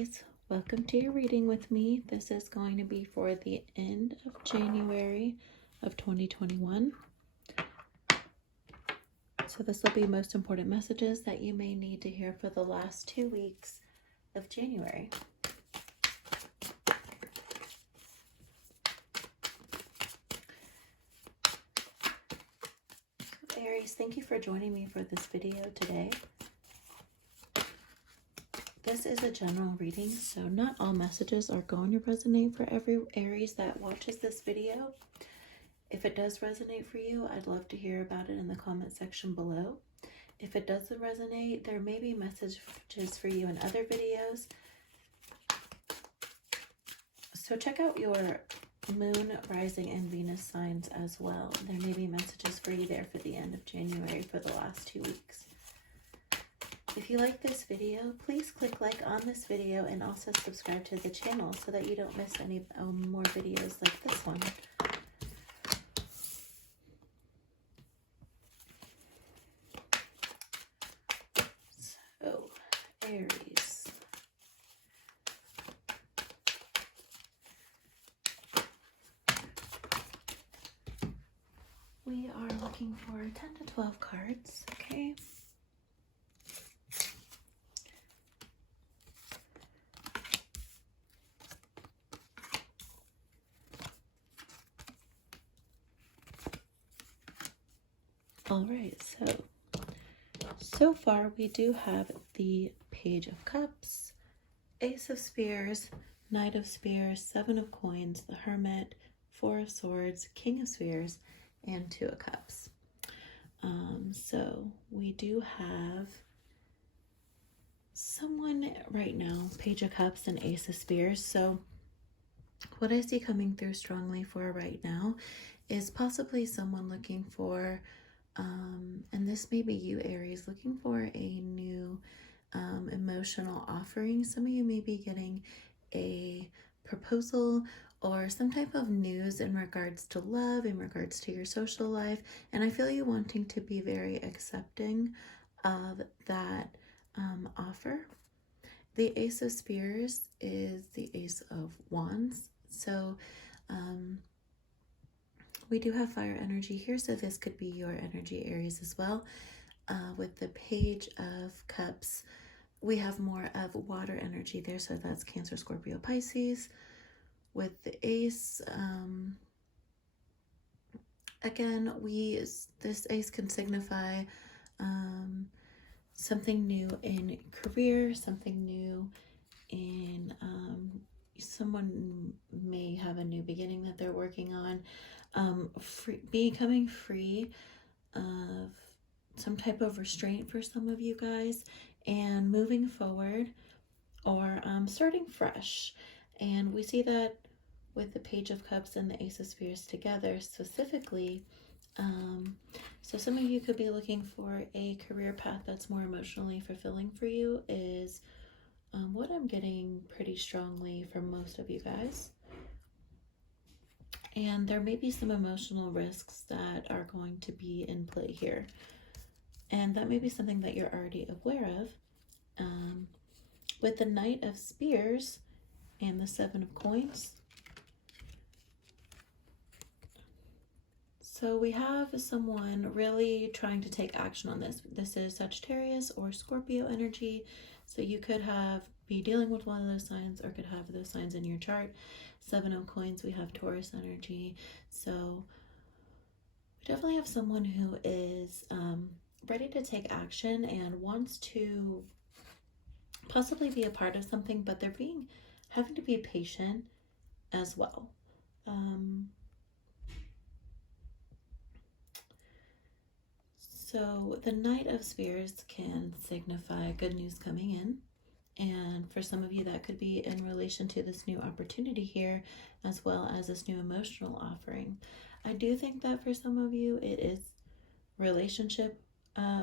Aries, welcome to your reading with me. This is going to be for the end of January of 2021. So this will be most important messages that you may need to hear for the last 2 weeks of January. So Aries, thank you for joining me for this video today. This is a general reading, so not all messages are going to resonate for every Aries that watches this video. If it does resonate for you, I'd love to hear about it in the comment section below. If it doesn't resonate, there may be messages for you in other videos. So check out your moon, rising, and Venus signs as well. There may be messages for you there for the end of January for the last 2 weeks. If you like this video, please click like on this video and also subscribe to the channel so that you don't miss any more videos like this one. So, Aries. We are looking for 10 to 12 cards, okay? All right, so far we do have the Page of Cups, Ace of Spears, Knight of Spears, Seven of Coins, the Hermit, Four of Swords, King of Spears, and Two of Cups. So we do have someone right now, Page of Cups and Ace of Spears. So what I see coming through strongly for right now is possibly someone looking for and this may be you, Aries, looking for a new emotional offering. Some of you may be getting a proposal or some type of news in regards to love, in regards to your social life. And I feel you wanting to be very accepting of that offer. The Ace of Spears is the Ace of Wands. So, we do have fire energy here, so this could be your energy, Aries, as well. With the Page of Cups, we have more of water energy there, so that's Cancer, Scorpio, Pisces. With the Ace, again, this Ace can signify something new in career, something new in someone may have a new beginning that they're working on. Becoming free of some type of restraint for some of you guys and moving forward or starting fresh. And we see that with the Page of Cups and the Ace of Spears together specifically. So some of you could be looking for a career path that's more emotionally fulfilling for you is what I'm getting pretty strongly from most of you guys. And there may be some emotional risks that are going to be in play here. And that may be something that you're already aware of. With the Knight of Spears and the Seven of Coins. So we have someone really trying to take action on this. This is Sagittarius or Scorpio energy. So you could be dealing with one of those signs or could have those signs in your chart. Seven of Coins, we have Taurus energy. So we definitely have someone who is ready to take action and wants to possibly be a part of something, but they're having to be patient as well. So the Knight of Spears can signify good news coming in. And for some of you, that could be in relation to this new opportunity here, as well as this new emotional offering. I do think that for some of you, it is relationship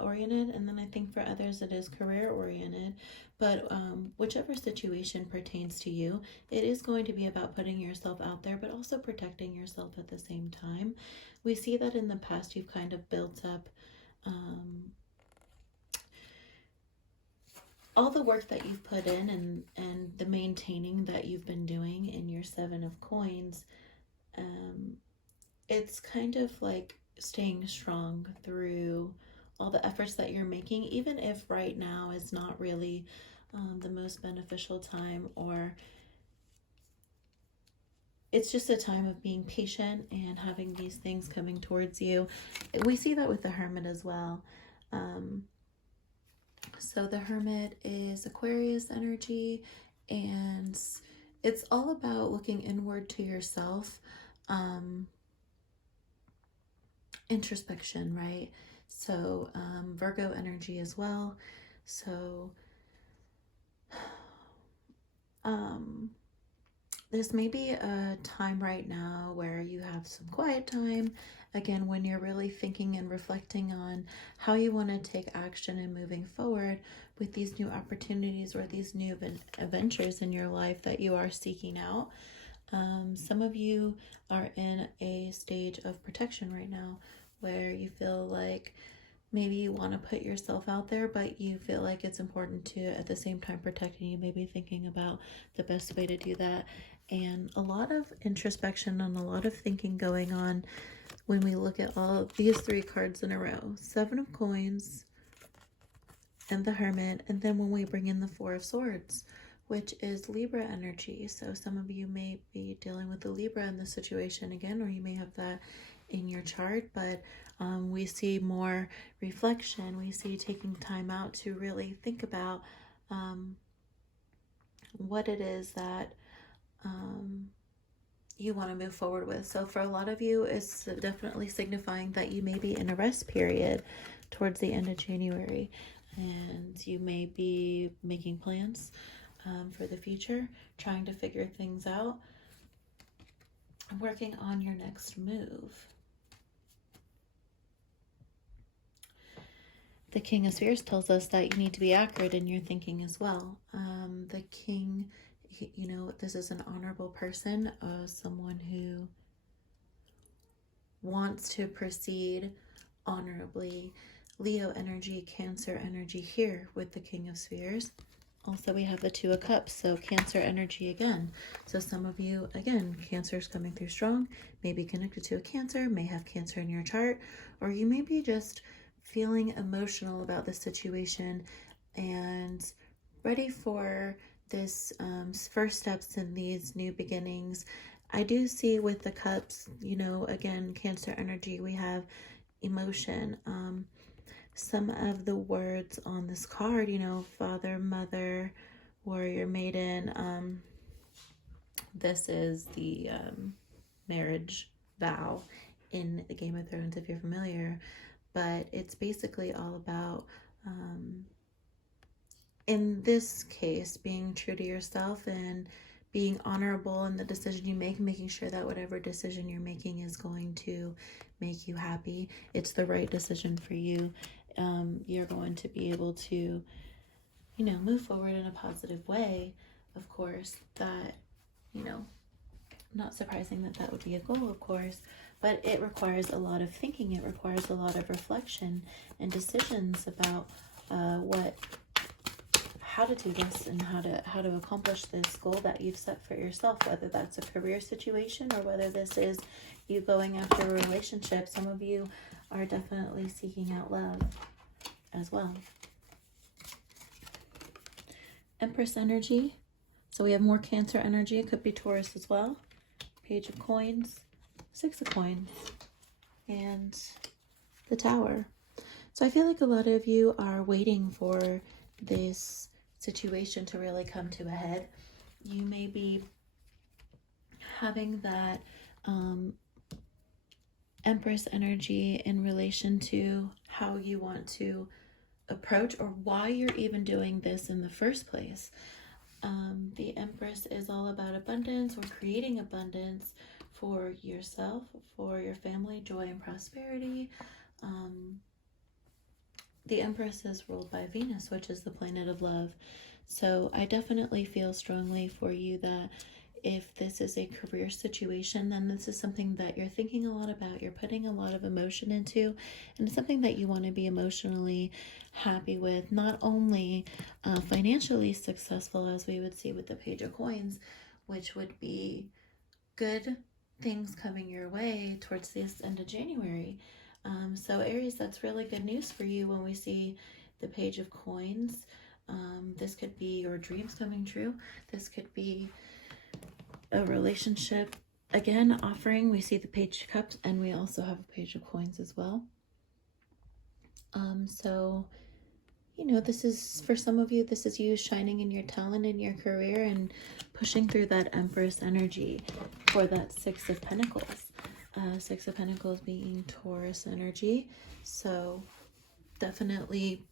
oriented, and then I think for others, it is career oriented. But whichever situation pertains to you, it is going to be about putting yourself out there, but also protecting yourself at the same time. We see that in the past, you've kind of built up all the work that you've put in and the maintaining that you've been doing in your Seven of Coins, it's kind of like staying strong through all the efforts that you're making, even if right now is not really the most beneficial time, or it's just a time of being patient and having these things coming towards you. We see that with the Hermit as well. So the Hermit is Aquarius energy, and it's all about looking inward to yourself, introspection, right? So Virgo energy as well. So this may be a time right now where you have some quiet time, again, when you're really thinking and reflecting on how you want to take action and moving forward with these new opportunities or these new adventures in your life that you are seeking out. Some of you are in a stage of protection right now where you feel like maybe you want to put yourself out there, but you feel like it's important to, at the same time, protect, and you may be thinking about the best way to do that. And a lot of introspection and a lot of thinking going on when we look at all of these three cards in a row. Seven of Coins and the Hermit, and then when we bring in the Four of Swords, which is Libra energy. So some of you may be dealing with the Libra in this situation again, or you may have that in your chart, but we see more reflection. We see taking time out to really think about what it is that you want to move forward with. So for a lot of you, it's definitely signifying that you may be in a rest period towards the end of January, and you may be making plans for the future, trying to figure things out, working on your next move. The King of Spheres tells us that you need to be accurate in your thinking as well. The King, you know, this is an honorable person, someone who wants to proceed honorably. Leo energy, Cancer energy here with the King of Spheres. Also, we have the Two of Cups, so Cancer energy again. So some of you, again, Cancer is coming through strong, may be connected to a Cancer, may have Cancer in your chart, or you may be just feeling emotional about the situation and ready for this first steps in these new beginnings. I do see with the Cups, you know, again, Cancer energy, we have emotion. Some of the words on this card, you know, father, mother, warrior, maiden. This is the marriage vow in the Game of Thrones, if you're familiar. But it's basically all about, in this case, being true to yourself and being honorable in the decision you make, making sure that whatever decision you're making is going to make you happy. It's the right decision for you. You're going to be able to, you know, move forward in a positive way. Of course, that, you know, not surprising that that would be a goal, of course, but it requires a lot of thinking. It requires a lot of reflection and decisions about how to do this and how to accomplish this goal that you've set for yourself, whether that's a career situation or whether this is you going after a relationship. Some of you are definitely seeking out love as well. Empress energy. So we have more Cancer energy. It could be Taurus as well. Page of Coins, Six of Coins, and the Tower. So I feel like a lot of you are waiting for this situation to really come to a head. You may be having that Empress energy in relation to how you want to approach or why you're even doing this in the first place. The Empress is all about abundance or creating abundance for yourself, for your family, joy and prosperity. The Empress is ruled by Venus, which is the planet of love. So I definitely feel strongly for you that if this is a career situation, then this is something that you're thinking a lot about, you're putting a lot of emotion into, and it's something that you want to be emotionally happy with, not only financially successful, as we would see with the Page of Coins, which would be good things coming your way towards this end of January. So Aries, that's really good news for you when we see the Page of Coins. This could be your dreams coming true. This could be a relationship again offering. We see the Page of Cups, and we also have a Page of Coins as well. So this is, for some of you, this is you shining in your talent in your career and pushing through that Empress energy for that Six of Pentacles. Six of Pentacles being Taurus energy. So definitely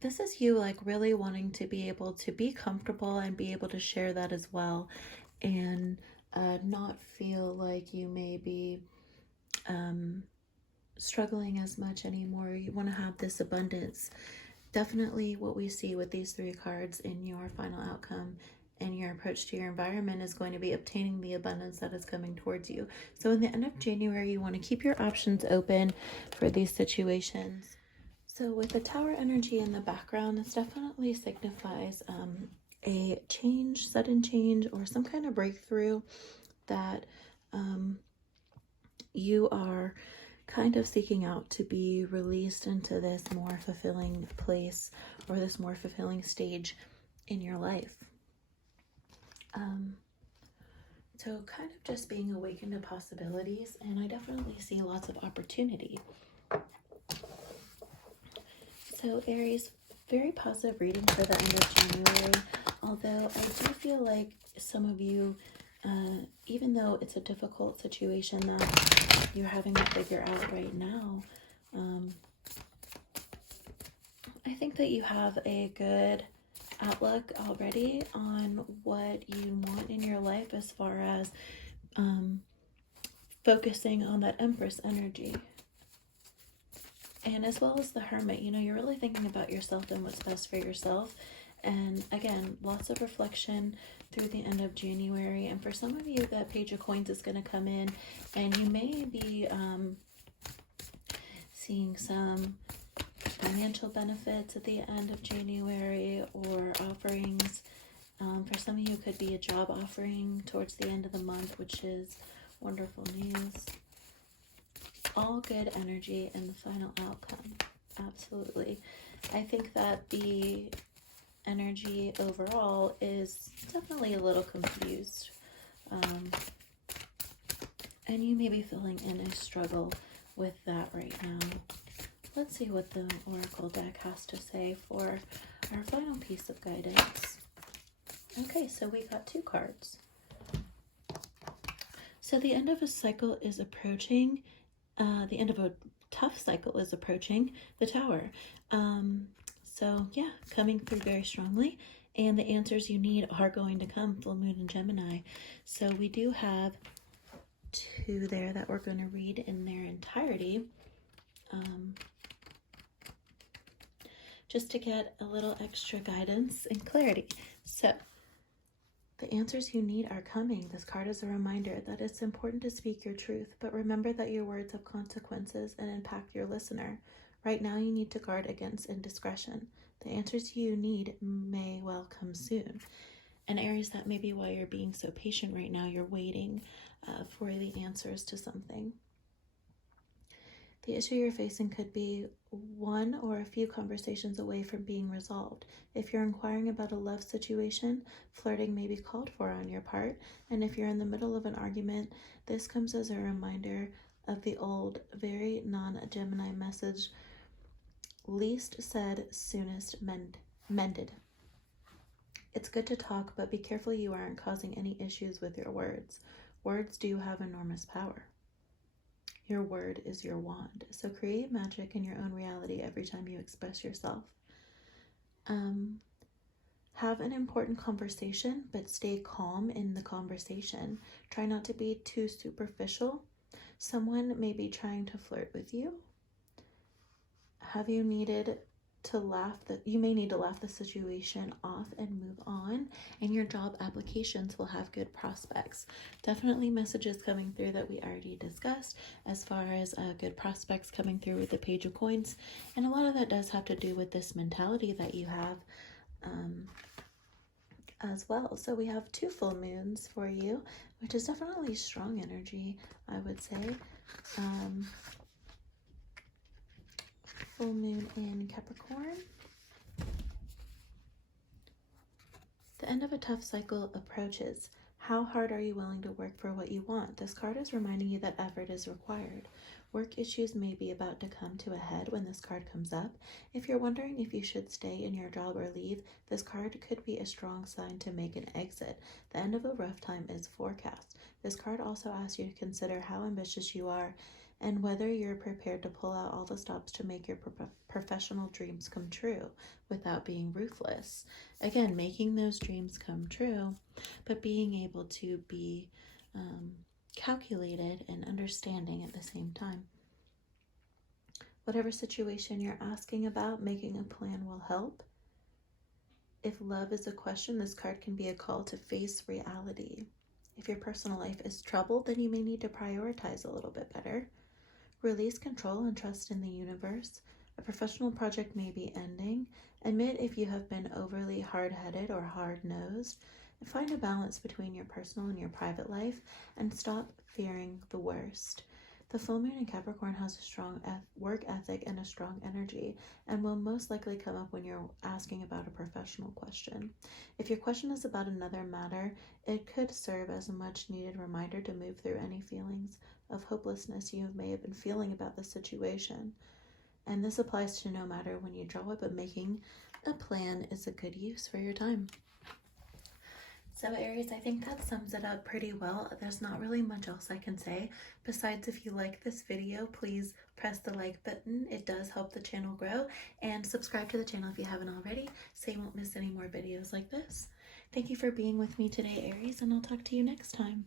this is you like really wanting to be able to be comfortable and be able to share that as well, and not feel like you may be struggling as much anymore. You want to have this abundance. Definitely what we see with these three cards in your final outcome and your approach to your environment is going to be obtaining the abundance that is coming towards you. So in the end of January, you want to keep your options open for these situations. So with the Tower energy in the background, this definitely signifies a change, sudden change, or some kind of breakthrough that you are kind of seeking out to be released into this more fulfilling place or this more fulfilling stage in your life. So kind of just being awakened to possibilities, and I definitely see lots of opportunity. So Aries, very positive reading for the end of January, although I do feel like some of you, even though it's a difficult situation that you're having to figure out right now, I think that you have a good outlook already on what you want in your life as far as focusing on that Empress energy. And as well as the Hermit, you're really thinking about yourself and what's best for yourself. And again, lots of reflection through the end of January. And for some of you, that Page of Coins is going to come in, and you may be seeing some financial benefits at the end of January, or offerings. For some of you, it could be a job offering towards the end of the month, which is wonderful news. All good energy in the final outcome. Absolutely. I think that the energy overall is definitely a little confused. And you may be feeling in a struggle with that right now. Let's see what the Oracle deck has to say for our final piece of guidance. Okay, so we got two cards. So the end of a cycle is approaching. The end of a tough cycle is approaching, the Tower. So yeah, coming through very strongly, and the answers you need are going to come, full moon and Gemini. So we do have two there that we're going to read in their entirety, just to get a little extra guidance and clarity. So the answers you need are coming. This card is a reminder that it's important to speak your truth, but remember that your words have consequences and impact your listener. Right now, you need to guard against indiscretion. The answers you need may well come soon. And Aries, that may be why you're being so patient right now. You're waiting for the answers to something. The issue you're facing could be one or a few conversations away from being resolved. If you're inquiring about a love situation, flirting may be called for on your part. And if you're in the middle of an argument, this comes as a reminder of the old, very non-Gemini message, least said, soonest mended. It's good to talk, but be careful you aren't causing any issues with your words. Words do have enormous power. Your word is your wand. So create magic in your own reality every time you express yourself. Have an important conversation, but stay calm in the conversation. Try not to be too superficial. Someone may be trying to flirt with you. Have you needed you may need to laugh the situation off and move on, and your job applications will have good prospects. Definitely messages coming through that we already discussed as far as good prospects coming through with the Page of Coins, and a lot of that does have to do with this mentality that you have as well. So we have 2 full moons for you, which is definitely strong energy, I would say. Full moon in Capricorn. The end of a tough cycle approaches. How hard are you willing to work for what you want? This card is reminding you that effort is required. Work issues may be about to come to a head when this card comes up. If you're wondering if you should stay in your job or leave, this card could be a strong sign to make an exit. The end of a rough time is forecast. This card also asks you to consider how ambitious you are and whether you're prepared to pull out all the stops to make your professional dreams come true without being ruthless. Again, making those dreams come true, but being able to be calculated and understanding at the same time. Whatever situation you're asking about, making a plan will help. If love is a question, this card can be a call to face reality. If your personal life is troubled, then you may need to prioritize a little bit better. Release control and trust in the universe. A professional project may be ending. Admit if you have been overly hard-headed or hard-nosed. Find a balance between your personal and your private life, and stop fearing the worst. The full moon in Capricorn has a strong work ethic and a strong energy, and will most likely come up when you're asking about a professional question. If your question is about another matter, it could serve as a much-needed reminder to move through any feelings of hopelessness you may have been feeling about the situation. And this applies to no matter when you draw it, but making a plan is a good use for your time. So Aries, I think that sums it up pretty well. There's not really much else I can say. Besides, if you like this video, please press the like button. It does help the channel grow. And subscribe to the channel if you haven't already, so you won't miss any more videos like this. Thank you for being with me today, Aries, and I'll talk to you next time.